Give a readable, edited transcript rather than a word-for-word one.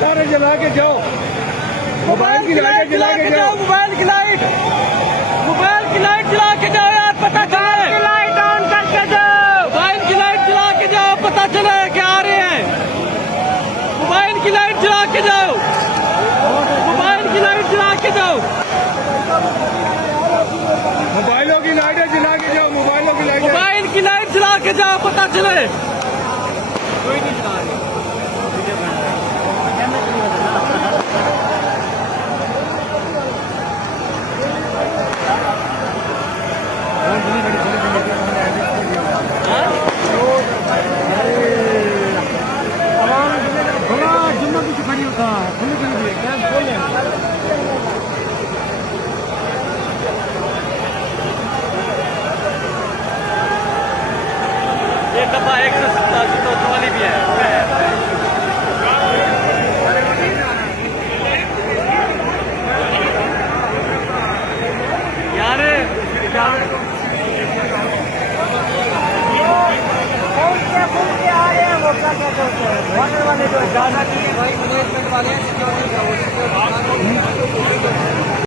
तारे जला के जाओ, मोबाइल की लाइट जला के जाओ, मोबाइल की लाइट जला के जाओ यार, पता चले। लाइट ऑन करके जाओ, मोबाइल की लाइट जला के जाओ, पता चले क्या आ रहे हैं। मोबाइल की लाइट जला के जाओ, मोबाइल की लाइट जला के जाओ, मोबाइलों की लाइटें जला के जाओ, मोबाइलों की लाइट जला के जाओ, पता चले। कोई नहीं जला रहे।